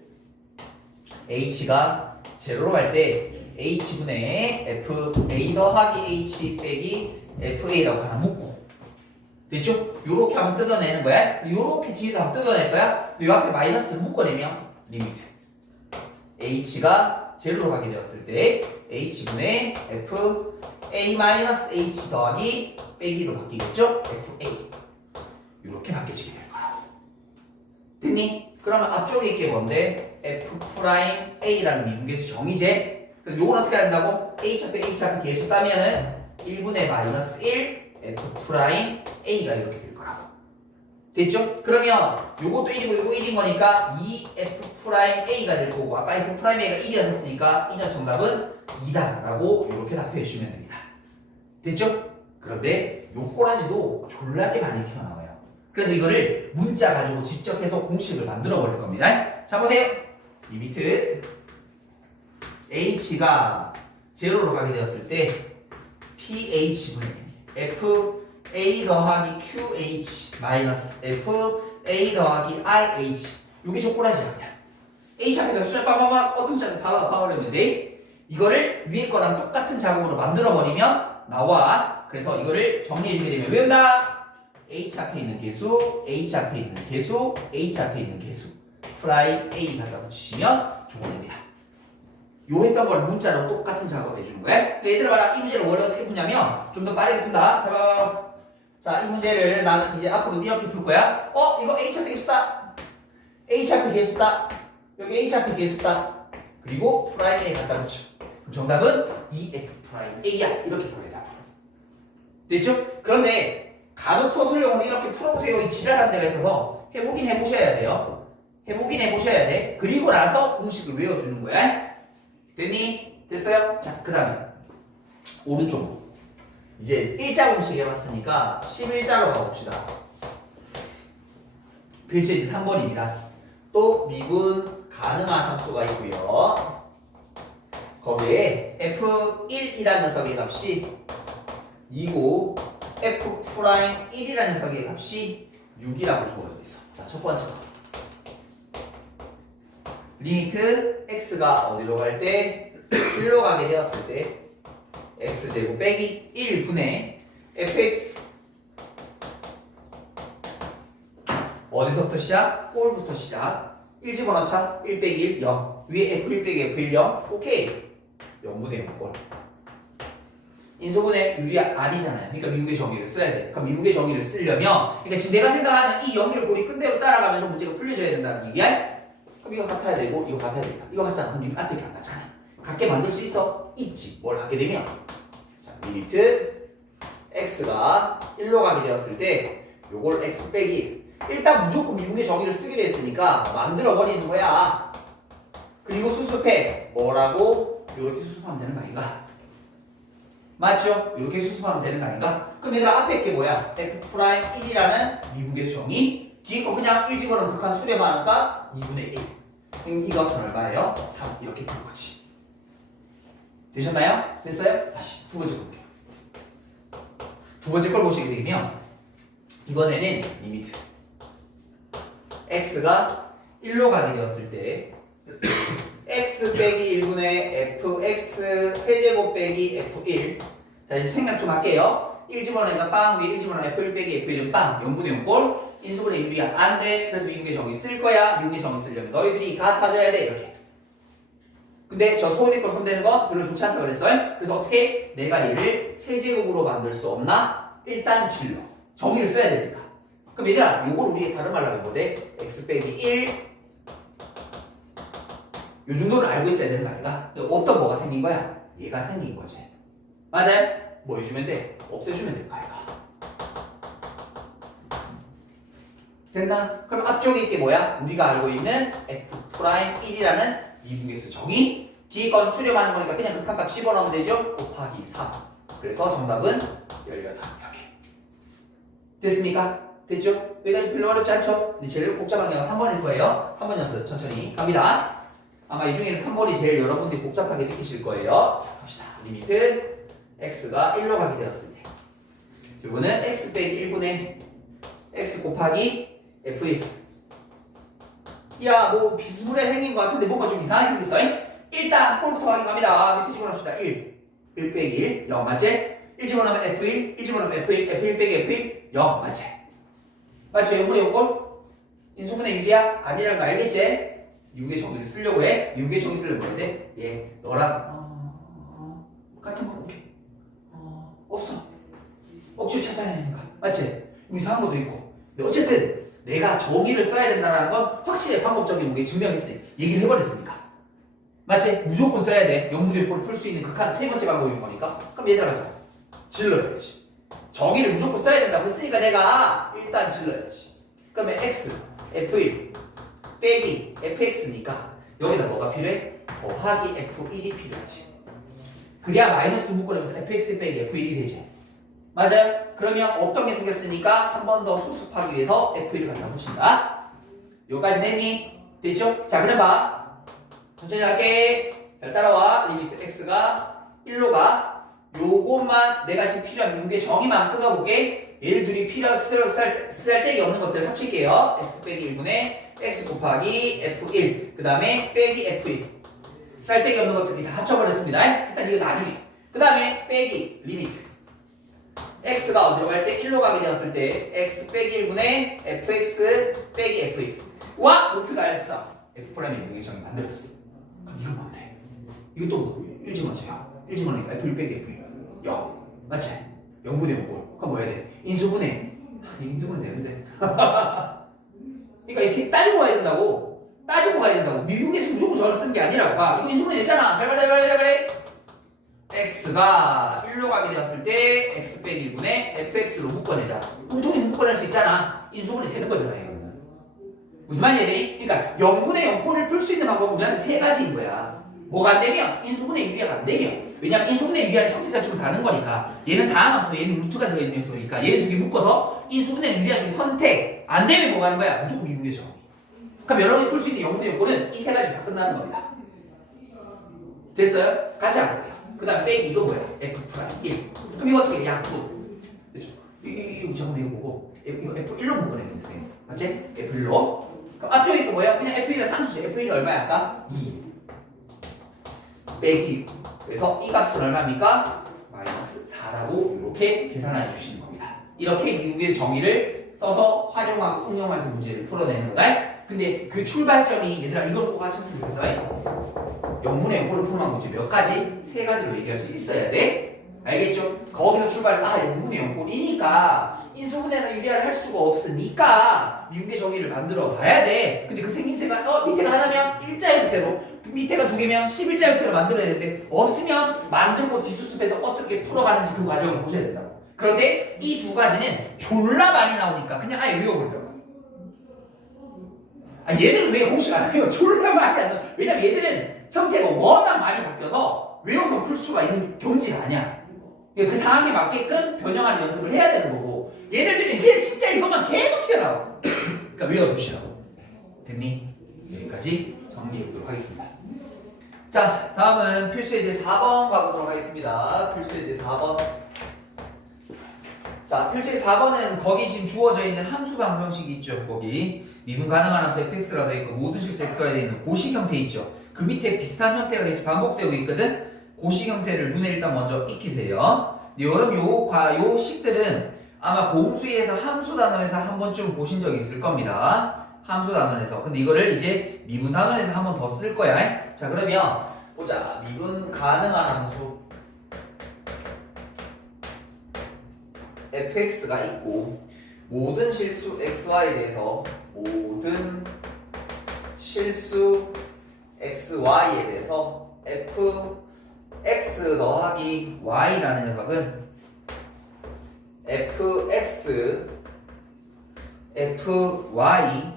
H가 제로로 갈 때 H분의 FA 더하기 H 빼기 FA라고 하나 묶고 됐죠? 요렇게 한번 뜯어내는 거야. 요렇게 뒤에다 한번 뜯어낼 거야. 요 앞에 마이너스 묶어내면 리미트 H가 제로로 가게 되었을 때 H분의 FA 마이너스 H 더하기 빼기로 바뀌겠죠? FA 요렇게 바뀌어지게 될 거라고. 됐니? 그러면 앞쪽에 있게 뭔데? F'A라는 미분계수 정의제. 그럼 요건 어떻게 한다고? H 앞에 계수 따면은 1분의 마이너스 1 F'A가 이렇게 될 거라고. 됐죠? 그러면 요것도 1이고 요거 1인 거니까 2F'A가 될 거고 아까 F'A가 1이었으니까 이 녀석 정답은 2다 라고 이렇게 답해 주시면 됩니다. 됐죠? 그런데 요 꼬라지도 졸라게 많이 튀어나와요. 그래서 이거를 문자 가지고 직접 해서 공식을 만들어 버릴 겁니다. 자 보세요. 리미트 h가 제로로 가게 되었을 때 ph분의 fa 더하기 qh 마이너스 fa 더하기 rh 요게 저 꼬라지야 그냥. h 앞에다 숫자 빠바박 어떤 숫자를 봐버리면 돼. 이거를 위에 거랑 똑같은 작업으로 만들어 버리면 나와. 그래서 이거를 정리해 주게 되면 외운다. H 앞에 있는 개수, H 앞에 있는 개수, H 앞에 있는 개수 프라임 A 갖다 붙이시면 좋습니다. 요 했던 걸 문자로 똑같은 작업을 해주는 거야. 그러니까 얘들아 봐라. 이 문제를 원래 어떻게 푸냐면 좀 더 빠르게 푼다. 자, 이 문제를 나는 이제 앞으로 이렇게 풀 거야. 이거 H 앞에 개수다. H 앞에 개수다. 여기 H 앞에 개수다. 그리고 프라임 A 갖다 붙여. 그럼 정답은 EF 프라임 A야. 이렇게 풀어야 돼. 됐죠? 그런데 간혹 소설용으로 이렇게 풀어보세요. 이 지랄한 데가 있어서 해보긴 해보셔야 돼요. 해보긴 해보셔야 돼. 그리고 나서 공식을 외워주는 거야. 됐니? 됐어요? 자, 그 다음에 오른쪽 이제 일자 공식 해봤으니까 11자로 가봅시다. 필수 이제 3번입니다. 또 미분 가능한 함수가 있고요. 거기에 F1이라는 녀석의 값이 2고 F'1이라는 녀석의 값이 6이라고 주어져 있어. 자, 첫 번째 거. 리미트 x가 어디로 갈 때 1로 가게 되었을 때 x제곱 빼기 1분의 fx 어디서부터 시작? 꼴부터 시작. 1 집어넣자. 1 빼기 1, 0. 위에 f1 빼기 f1, 0. 오케이. 0분의 0꼴. 인수분해 유리 아니잖아요. 그러니까 미분의 정의를 써야 돼. 그럼 미분의 정의를 쓰려면, 그러니까 지금 내가 생각하는 이 연결고리 끝대로 따라가면서 문제가 풀려져야 된다는 얘기야. 그럼 이거 같아야 되고, 이거 같아야 되니까. 이거 같잖아. 그럼 앞에 안 같잖아. 같게 만들 수 있어? 있지. 뭘 갖게 되면, 자, 리미트 x가 1로 가게 되었을 때, 요걸 x 빼기. 일단 무조건 미분의 정의를 쓰기로 했으니까 만들어 버리는 거야. 그리고 수습해. 뭐라고? 요렇게 수습하면 되는 거 아닌가? 맞죠? 이렇게 수습하면 되는 거 아닌가? 그럼 얘들아 앞에 게 뭐야? F'1이라는 미분계수 정의. 뒤에 거 그냥 1 집어넣은 극한 수렴하는 값 2분의 1. 그럼 이 값은 얼마예요? 3. 이렇게 푸는 거지. 되셨나요? 됐어요? 다시 두 번째 볼게요. 두 번째 걸 보시게 되면 이번에는 리미트 x가 1로 가게 되었을 때 x 빼기 1분의 fx 세제곱 빼기 f1. 자, 이제 생각 좀 할게요. 1 집어넣으니까 빵, 위에 1 집어넣으면 f1 빼기 f1은 빵, 0분의 0꼴. 인수분해 유리가 안 돼. 그래서 미분계 정의 쓸 거야. 미분계 정의 쓰려면 너희들이 같아져야 돼. 이렇게. 근데 저 소원이 걸 손대는 거 별로 좋지 않다고 그랬어요. 그래서 어떻게? 내가 얘를 세제곱으로 만들 수 없나? 일단 질러. 정의를 써야 되니까. 그럼 얘들아, 요걸 우리 다른 말로 하면 뭐돼? x 빼기 1. 요 정도는 알고 있어야 되는 거 아닌가? 없던 뭐가 생긴 거야? 얘가 생긴 거지. 맞아요? 뭐 해주면 돼? 없애주면 될 거 아닌가? 된다? 그럼 앞쪽에 있게 뭐야? 우리가 알고 있는 F'1이라는 미분계수 정의. 뒤에 건 수렴하는 거니까 그냥 극한값 집어넣으면 되죠? 곱하기 3. 그래서 정답은 18. 이렇게. 됐습니까? 됐죠? 여기까지 별로 어렵지 않죠? 근데 제일 복잡한 게 3번일 거예요. 3번 연습 천천히 갑니다. 아마 이 중에서 3번이 제일 여러분들이 복잡하게 느끼실 거예요. 자, 갑시다. 리미트 x가 1로 가게 되었을 때 이거는 x 빼기 1분의 x 곱하기 f1. 야, 뭐 비스무리하게 생긴 것 같은데 뭔가 좀 이상하게 생겼어. 일단 꼴부터 확인합니다. 밑에 집어넣읍시다. 1 빼기 1, 0 맞지? 1 집어넣으면 f1, 1 집어넣으면 f1, f1 빼기 f1, 0 맞지? 맞죠? 0분의 0꼴? 인수분해 유리야? 아니라는 거 알겠지? 미분계 정의를 쓰려고 해? 미분계 정의 쓰려면 뭐야 돼? 예, 너랑 같은 거 오케이. 없어. 억지로 찾아내는 거야. 맞지? 뭐 이상한 것도 있고. 근데 어쨌든 내가 정의를 써야 된다는 건 확실히 방법적인 무게 증명했으니 얘기를 해버렸으니까. 맞지? 무조건 써야 돼. 영분의 요꼴을 풀 수 있는 극한 세 번째 방법인 거니까. 그럼 얘들아 자 질러야지. 정의를 무조건 써야 된다고 했으니까 내가 일단 질러야지. 그러면 x, f1 빼기 fx니까 여기다 뭐가 필요해? 더하기 f1이 필요하지. 그래야 마이너스 묶어내면서 fx 빼기 f1이 되지. 맞아요? 그러면 없던 게 생겼으니까 한 번 더 수습하기 위해서 f1을 갖다 붙인다. 여기까지 됐니? 됐죠? 자 그럼 봐. 천천히 할게. 잘 따라와. 리미트 x가 1로 가. 요것만 내가 지금 필요한 미분의 정의만 뜯어볼게. 얘를 둘이 필요한 쓸데기 없는 것들 합칠게요. x 빼기 1분의 x 곱하기 f1 그 다음에 빼기 f1 쓸데기 없는 것들이 다 합쳐버렸습니다. 일단 이거 나중에. 그 다음에 빼기 리미트 x가 어디로 갈 때 1로 가게 되었을 때 x 빼기 1분의 fx 빼기 f1 와! 목표가 알았어. f'의 미분의 정의 만들었어. 그럼 이건 뭔데? 이것도 뭐 1지원이야. 1지원이니까 f1 빼기 f1 0 맞지? 0분의 5꼴 그럼 뭐 해야 돼? 인수분해 되는데 그러니까 이렇게 따지고 가야 된다고. 따지고 가야 된다고. 미분계수 무조건 저를 쓰는 게 아니라고 봐. 이거 인수분해 되잖아. 잘 말해. x가 1로 가게 되었을 때 x 빼기 1분의 fx로 묶어내자. 공통에서 묶어낼 수 있잖아. 인수분해 되는 거잖아 이거는. 무슨 말이야 얘들이? 그러니까 0분의 0꼴을 풀 수 있는 방법은 우리한테 세 가지인 거야. 뭐가 안 되면 인수분해 유리화가 안 되면. 왜냐면 인수분해 유리화는 형태가 좀 다른 거니까. 얘는 다항함수고 얘는 루트가 들어있는 녀석이니까 얘는 두 개 묶어서 인수분해 유리화 중에 선택 안 되면 뭐가 하는 거야? 무조건 미분의 정의. 그럼 여러분이 풀 수 있는 0분의 0꼴은 이 세 가지 다 끝나는 겁니다. 됐어요? 같이 안 볼게요. 그 다음 빼기 이거 뭐야? f'1 그럼 이거 어떻게 약분 그렇죠? 이거 잠깐만 이거 보고 이거 f1로 묶어내면 되세요. 맞지? f1로 그럼 앞쪽에 있고 뭐야? 그냥 f1은 상수지. f1이 얼마야 아까? 2 빼기 6 그래서 이 값은 얼마입니까? 마이너스 4라고 이렇게 계산해 주시는 겁니다. 이렇게 미국의 정의를 써서 활용하고 응용해서 문제를 풀어내는 거다. 근데 그 출발점이 얘들아 이걸 꼭 하셨으면 좋겠어요. 0분의 0꼴을 풀어낸 문제 몇 가지? 세 가지로 얘기할 수 있어야 돼. 알겠죠? 거기서 출발을 0분의 0꼴이니까 인수분해나 유리화를 할 수가 없으니까 미분의 정의를 만들어 봐야 돼. 근데 그 생김새가 밑에가 하나면 일자 형태로 밑에가 두 개면 11자 형태로 만들어야 되는데 없으면 만들고 뒷수습해서 어떻게 풀어가는지 그 과정을 보셔야 된다고. 그런데 이 두 가지는 졸라 많이 나오니까 그냥 아예 외워버리라고. 얘들은 왜 공식 안 해요? 졸라 많이 안 나와. 왜냐면 얘들은 형태가 워낙 많이 바뀌어서 외워서 풀 수가 있는 경지가 아니야. 그 상황에 맞게끔 변형하는 연습을 해야 되는 거고 얘들은 그냥 진짜 이것만 계속 튀어나와. 그러니까 외워두시라고. 됐니? 여기까지 정리해보도록 하겠습니다. 자, 다음은 필수에 대해 4번 가보도록 하겠습니다. 필수에 대해 4번. 자, 필수의 4번은 거기 지금 주어져 있는 함수 방정식이 있죠. 거기 미분 가능한 함수 fx라고 되어 있고 모든 실수 x가 되어 있는 고식 형태 있죠. 그 밑에 비슷한 형태가 계속 반복되고 있거든. 고식 형태를 눈에 일단 먼저 익히세요. 여러분 요 식들은 아마 공수에서 함수 단원에서 한 번쯤 보신 적이 있을 겁니다. 함수 단원에서. 근데 이거를 이제 미분 단원에서 한 번 더 쓸 거야. 자, 그러면 보자. 미분 가능한 함수 fx가 있고 모든 실수 xy에 대해서 모든 실수 xy에 대해서 fx 더하기 y라는 녀석은 fx fy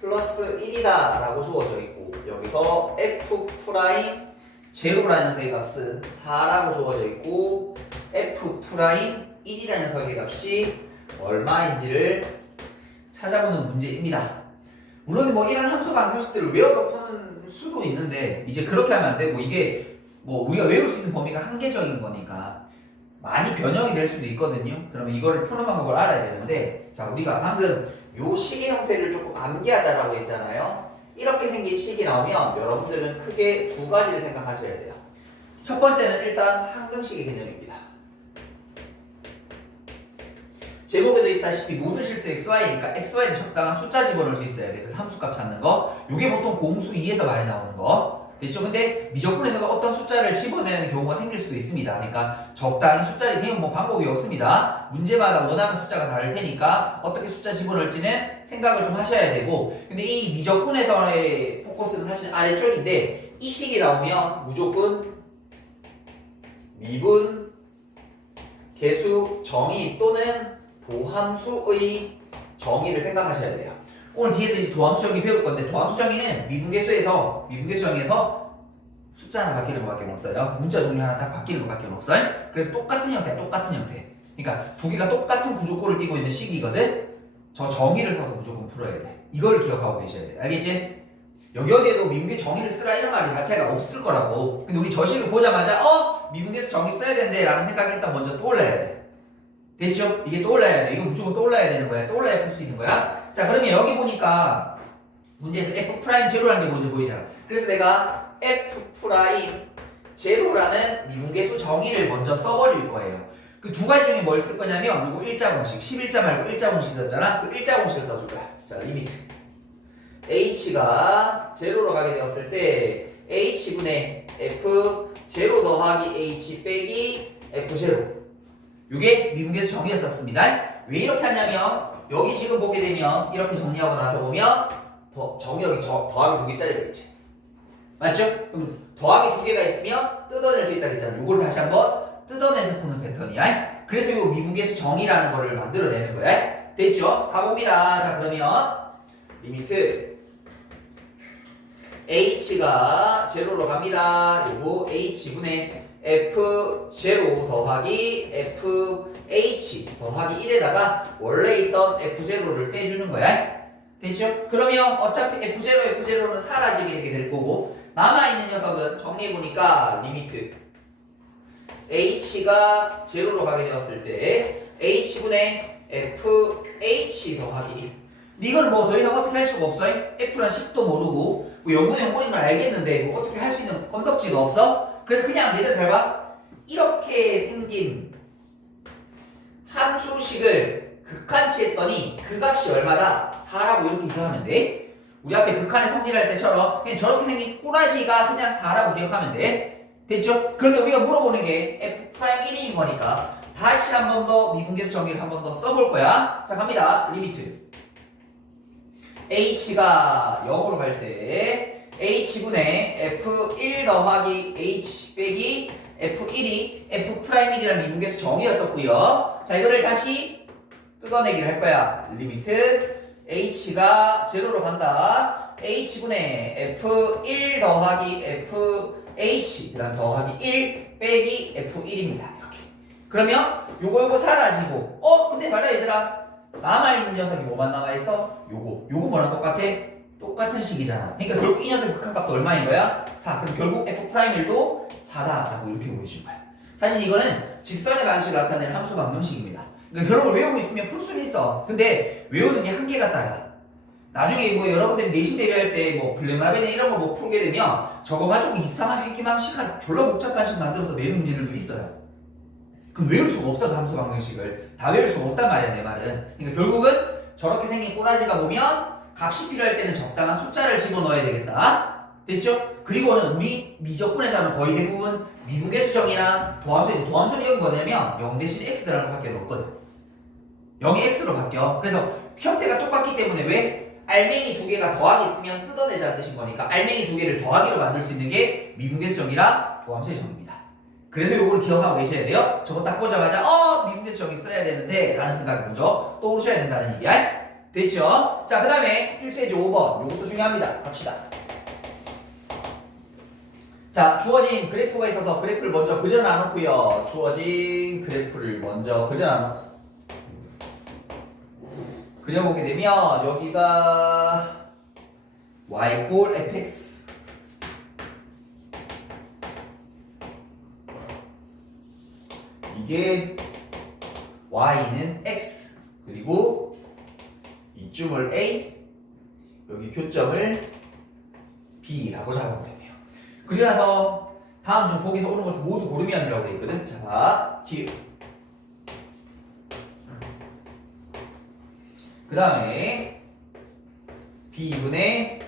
플러스 1이다 라고 주어져 있고 여기서 f 프라임 제로라는 녀석의 값은 4라고 주어져 있고 f 프라임 1이라는 녀석의 값이 얼마인지를 찾아보는 문제입니다. 물론 뭐 이런 함수 방정식들을 외워서 푸는 수도 있는데 이제 그렇게 하면 안 되고 이게 뭐 우리가 외울 수 있는 범위가 한계적인 거니까 많이 변형이 될 수도 있거든요. 그러면 이거를 푸는 방법을 알아야 되는데 자 우리가 방금 요 식의 형태를 조금 암기하자라고 했잖아요. 이렇게 생긴 식이 나오면 여러분들은 크게 두 가지를 생각하셔야 돼요. 첫 번째는 일단 항등식의 개념입니다. 제목에도 있다시피 모든 실수 xy니까 xy는 적당한 숫자 집어넣을 수 있어야 돼. 그래서 함수값 찾는 거. 요게 보통 공수 2에서 많이 나오는 거. 됐죠? 근데 미적분에서도 어떤 숫자를 집어내는 경우가 생길 수도 있습니다. 그러니까 적당히 숫자를 그냥 뭐 방법이 없습니다. 문제마다 원하는 숫자가 다를 테니까 어떻게 숫자 집어넣을지는 생각을 좀 하셔야 되고, 근데 이 미적분에서의 포커스는 사실 아래쪽인데 이 식이 나오면 무조건 미분, 계수, 정의 또는 도함수의 정의를 생각하셔야 돼요. 오늘 뒤에서 이제 도함수 정의 배울 건데, 도함수 정의는 미분계수 정의에서 숫자 하나 바뀌는 것밖에 없어요. 문자 종류 하나 딱 바뀌는 것밖에 없어요. 그래서 똑같은 형태. 그러니까 두 개가 똑같은 구조꼴을 띠고 있는 식이거든. 저 정의를 써서 무조건 풀어야 돼. 이걸 기억하고 계셔야 돼. 알겠지? 여기 어디에도 미분계 정의를 쓰라 이런 말이 자체가 없을 거라고. 근데 우리 저 식을 보자마자 미분계수 정의 써야 되는데 라는 생각이 일단 먼저 떠올라야 돼. 됐죠? 이게 떠올라야 돼. 이거 무조건 떠올라야 되는 거야. 떠올라야 풀 수 있는 거야. 자, 그러면 여기 보니까 문제에서 F'0라는 게 먼저 보이잖아. 그래서 내가 F'0라는 미분계수 정의를 먼저 써버릴 거예요. 그 두 가지 중에 뭘 쓸 거냐면 요거 일자 공식, 11자 말고 일자 공식 썼잖아. 그 일자 공식을 써줄 거야. 자, 리미트 h가 제로로 가게 되었을 때 h분의 f0 더하기 h 빼기 f0, 이게 미분계수 정의였었습니다. 왜 이렇게 하냐면 여기 지금 보게 되면 이렇게 정리하고 나서 보면 정의역이 더하기 2개짜리가 있지, 맞죠? 그럼 더하기 2개가 있으면 뜯어낼 수 있다 했잖아. 요걸 다시 한번 뜯어내서 푸는 패턴이야. 그래서 요 미분계수 정의라는 거를 만들어내는 거야. 됐죠? 가봅니다. 자, 그러면 리미트 h가 제로로 갑니다. 요거 h분의 f0 더하기 fh 더하기 1에다가 원래 있던 f0를 빼주는 거야. 됐죠? 그러면 어차피 f0는 사라지게 되게 될 거고, 남아있는 녀석은 정리해보니까 리미트 h가 제로로 가게 되었을 때 h분의 fh 더하기 1. 이건 뭐 더 이상 어떻게 할 수가 없어. f란 식도 모르고 뭐 0분의 0분인 걸 알겠는데 뭐 어떻게 할 수 있는 건덕지가 없어. 그래서 그냥 얘들 잘 봐. 이렇게 생긴 함수식을 극한치했더니 그 값이 얼마다? 4라고 이렇게 기억하면 돼. 우리 앞에 극한의 성질할 때처럼 그냥 저렇게 생긴 꼬라지가 그냥 4라고 기억하면 돼. 됐죠? 그런데 우리가 물어보는 게 f'1인 거니까 다시 한 번 더 미분계수 정의를 한 번 더 써볼 거야. 자, 갑니다. 리미트 h가 0으로 갈 때 h분의 f1 더하기 h 빼기 f1이 f'1이라는 미분계수 정의였었고요. 자, 이거를 다시 뜯어내기를 할 거야. 리미트 h가 제로로 간다. h분의 f1 더하기 fh 그 다음 더하기 1 빼기 f1입니다. 이렇게. 그러면 요거 사라지고 근데 말이야 얘들아, 남아있는 녀석이 뭐만 남아있어? 요거 뭐랑 똑같아? 똑같은 식이잖아. 그러니까 결국 이 녀석의 극한값도 얼마인 거야? 4. 그럼 결국 f'1도 4다라고 이렇게 보여준 거야. 사실 이거는 직선의 방식을 나타내는 함수 방정식입니다. 그러니까 결국을 외우고 있으면 풀 수는 있어. 근데 외우는 게 한계가 따라. 나중에 뭐 여러분들이 내신 대비할 때 뭐 블랙라벨이나 이런 거 뭐 풀게 되면 저거 가지고 이상한 회기망 시간 졸라 복잡한 식 만들어서 내는 문제들도 있어요. 그 외울 수가 없어. 그 함수 방정식을 다 외울 수가 없단 말이야, 내 말은. 그러니까 결국은 저렇게 생긴 꼬라지가 보면 값이 필요할 때는 적당한 숫자를 집어넣어야 되겠다. 됐죠? 그리고는 우리 미적분에서는 거의 대부분 미분계수정이나 도함수는 여기 뭐냐면 0 대신 x 들어가는 것밖에 없거든. 0이 x로 바뀌어. 그래서 형태가 똑같기 때문에 왜? 알맹이 두 개가 더하기 있으면 뜯어내자는 뜻인 거니까 알맹이 두 개를 더하기로 만들 수 있는 게 미분계수정이랑 도함수의 정의입니다. 그래서 요거를 기억하고 계셔야 돼요. 저거 딱 보자마자 미분계수 정의 써야 되는데 라는 생각이 먼저 떠오르셔야 된다는 얘기야. 됐죠? 자, 그 다음에 필수예제 5번. 요것도 중요합니다. 갑시다. 자, 주어진 그래프가 있어서 그래프를 먼저 그려놔놓고요. 주어진 그래프를 먼저 그려놔놓고 그려보게 되면 여기가 y 꼴 fx, 이게 y는 x, 그리고 이쯤을 a, 여기 교점을 b라고 잡아보려면 그리고 나서 다음 중 보기에서 오는 것을 모두 고르면이라고 되어 있거든. 자, q. 그 다음에 b분의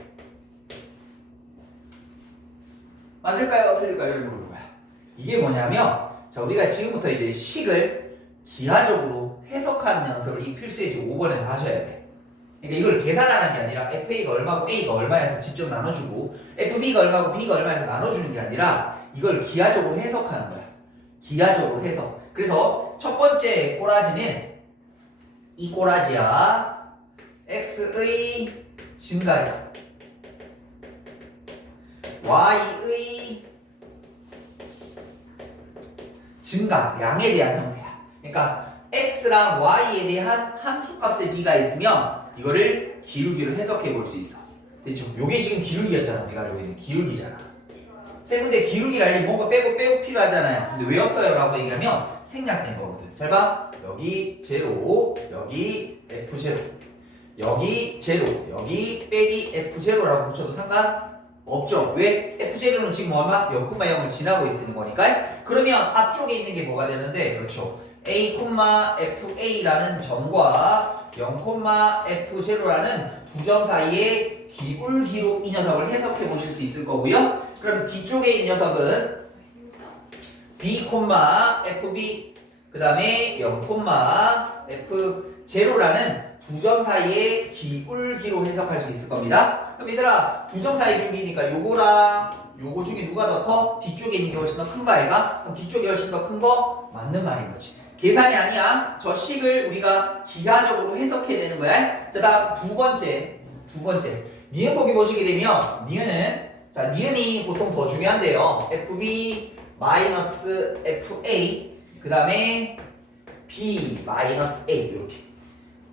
맞을까요? 틀릴까요? 이런 물어보는 거야. 이게 뭐냐면 자 우리가 지금부터 이제 식을 기하적으로 해석하는 연습을 이 필수예제 5번에서 하셔야 돼. 그러니까 이걸 계산하는 게 아니라 FA가 얼마고 A가 얼마에서 직접 나눠주고 FB가 얼마고 B가 얼마에서 나눠주는 게 아니라 이걸 기하적으로 해석하는 거야. 기하적으로 해석. 그래서 첫 번째 꼬라지는 이 꼬라지야 X의 증가량 Y의 증가량에 대한 형태야. 그러니까 X랑 Y에 대한 함수값의 B가 있으면 이거를 기울기로 해석해 볼 수 있어. 됐죠? 요게 지금 기울기였잖아. 우리가 알고 있는 기울기잖아. 쌤 근데 기울기를 알려면 뭔가 빼고 필요하잖아요. 근데 왜 없어요? 라고 얘기하면 생략된 거거든. 잘 봐. 여기 제로, 여기 F0. 여기 제로, 여기 빼기 F0라고 붙여도 상관없죠. 왜? F0는 지금 얼마? 0,0을 지나고 있는 거니까. 그러면 앞쪽에 있는 게 뭐가 되는데? 그렇죠. A, FA라는 점과 0,F0라는 두 점 사이의 기울기로 이 녀석을 해석해 보실 수 있을 거고요. 그럼 뒤쪽에 있는 녀석은 B, FB 그 다음에 0,F0라는 두 점 사이의 기울기로 해석할 수 있을 겁니다. 그럼 얘들아 두 점 사이 기울기니까 요거랑 요거 중에 누가 더 커? 뒤쪽에 있는 게 훨씬 더 큰 거 아이가? 그럼 뒤쪽이 훨씬 더 큰 거 맞는 말인 거지. 계산이 아니야. 저 식을 우리가 기하적으로 해석해내는 거야. 자 다음 두 번째 니은 보기 보시게 되면 니은은 자 니은이 보통 더 중요한데요. FB 마이너스 FA 그 다음에 B 마이너스 A 이렇게.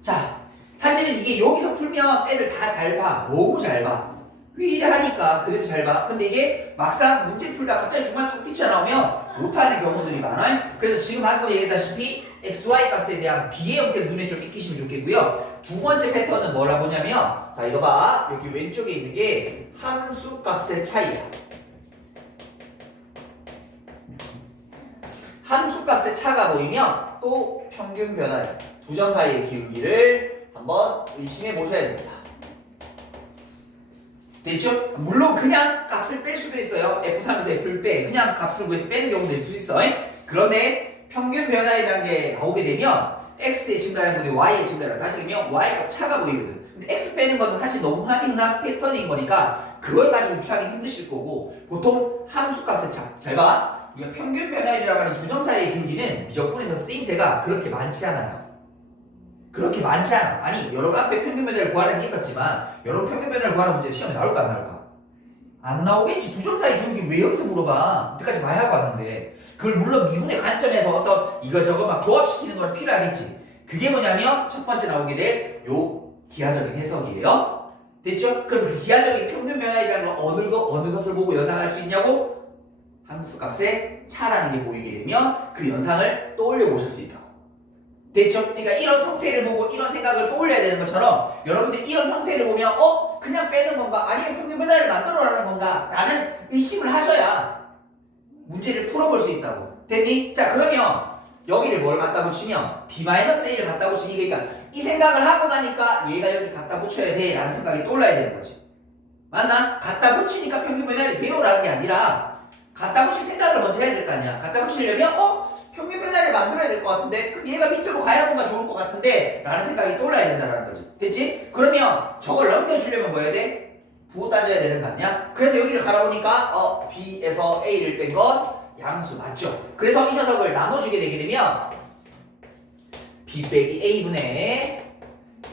자 사실은 이게 여기서 풀면 애들 다 잘 봐. 너무 잘 봐. 휘리를 하니까 그대로 잘 봐. 근데 이게 막상 문제 풀다 갑자기 중간에 뚝 튀쳐나오면 못하는 경우들이 많아요. 그래서 지금 방금 얘기했다시피 XY 값에 대한 B의 형태를 눈에 좀 익히시면 좋겠고요. 두 번째 패턴은 뭐라고 하냐면 자 이거 봐. 여기 왼쪽에 있는 게 함수 값의 차이야. 함수 값의 차가 보이면 또 평균 변화예요. 두 점 사이의 기울기를 한번 의심해 보셔야 됩니다. 됐죠? 물론 그냥 값을 뺄 수도 있어요. F3에서 F를 빼. 그냥 값을 구해서 빼는 경우도 있을 수 있어. 그런데 평균 변화이라는 게 나오게 되면 X의 증가량분의 Y의 증가량 다시 그러면 Y가 차가 보이거든. 근데 X 빼는 거는 사실 너무 흔한 패턴인 거니까 그걸 가지고 추하기 힘드실 거고 보통 함수값의 차. 잘 봐. 우리가 평균 변화율이라고 하는 두 점 사이의 기울기는 미적분에서 쓰임새가 그렇게 많지 않아요. 그렇게 많지 않아. 아니 여러분 앞에 평균 변화를 구하라는 게 있었지만 여러분 평균 변화를 구하는 문제 시험에 나올까 안 나올까? 안 나오겠지. 두 점 사이 기울기 왜 여기서 물어봐? 그때까지 많이 하고 왔는데 그걸 물론 미분의 관점에서 어떤 이거저거 막 조합시키는 건 필요하겠지. 그게 뭐냐면 첫 번째 나오게 될 요 기하적인 해석이에요. 됐죠? 그럼 그 기하적인 평균 변화율이라는 건 어느 것을 보고 연상할 수 있냐고? 함수 값의 차라는 게 보이게 되면 그 연상을 떠올려 보실 수 있다고. 됐죠? 그러니까 이런 형태를 보고 이런 생각을 떠올려야 되는 것처럼 여러분들 이런 형태를 보면 그냥 빼는 건가? 아니면 평균 변화를 만들어라는 건가? 라는 의심을 하셔야 문제를 풀어볼 수 있다고. 됐니? 자 그러면 여기를 뭘 갖다 붙이면 B-A를 갖다 붙이니 그러니까 이 생각을 하고 나니까 얘가 여기 갖다 붙여야 돼 라는 생각이 떠올라야 되는 거지. 맞나? 갖다 붙이니까 평균 변화율이 돼요 라는 게 아니라 갖다 붙일 생각을 먼저 해야 될 거 아니야. 갖다 붙이려면 평균 변화를 만들어야 될 것 같은데 그럼 얘가 밑으로 가야 뭔가 좋을 것 같은데 라는 생각이 떠올라야 된다는 거지. 됐지? 그러면 저걸 넘겨주려면 뭐 해야 돼? 부호 따져야 되는 거 아니야? 그래서 여기를 갈아보니까 B에서 A를 뺀 건 양수 맞죠? 그래서 이 녀석을 나눠주게 되게 되면 B 빼기 A분의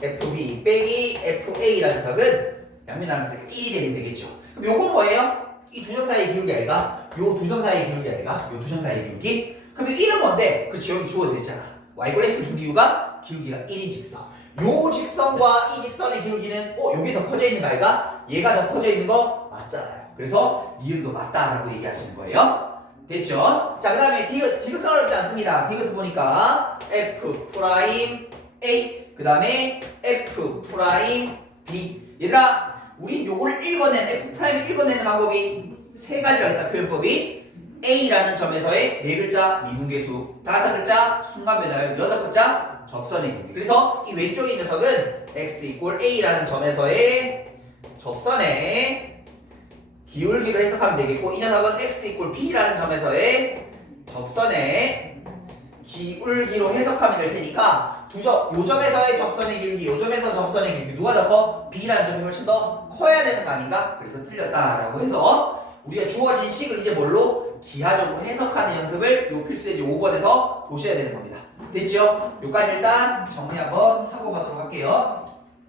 FB 빼기 FA라는 녀석은 양면 나누면서 1이 되면 되겠죠. 그럼 요거 뭐예요? 이 두 점 사이의 기울기 아이가? 요 두 점 사이의 기울기 아이가? 요 두 점 사이의 기울기? 그럼 이 1은 뭔데? 그렇지 여기 주어져 있잖아. Y골 X 준 이유가 기울기가 1인 직선. 요 직선과 이 직선의 기울기는 요게 더 커져 있는 거 아이가? 얘가 더 커져 있는 거 맞잖아요. 그래서 니은도 맞다라고 얘기하시는 거예요. 됐죠? 자 그 다음에 디귿은 어렵지 않습니다. 디귿을 보니까 F 프라임 A 그 다음에 F 프라임 B. 얘들아 우리 요거를 읽어낸 F 프라임을 읽어내는 방법이 세 가지가 있다. 표현법이 A라는 점에서의 네 글자 미분계수, 다섯 글자 순간변화율, 여섯 글자 접선의 기울기. 그래서 이 왼쪽의 녀석은 x = A라는 점에서의 접선의 기울기로 해석하면 되겠고 이 녀석은 x 이꼴 b라는 점에서의 접선의 기울기로 해석하면 될 테니까 요 점에서의 접선의 기울기, 요 점에서 접선의 기울기 누가 더 커? b라는 점이 훨씬 더 커야 되는 거 아닌가? 그래서 틀렸다라고 해서 우리가 주어진 식을 이제 뭘로? 기하적으로 해석하는 연습을 요 필수예제 5번에서 보셔야 되는 겁니다. 됐죠? 요까지 일단 정리 한번 하고 가도록 할게요.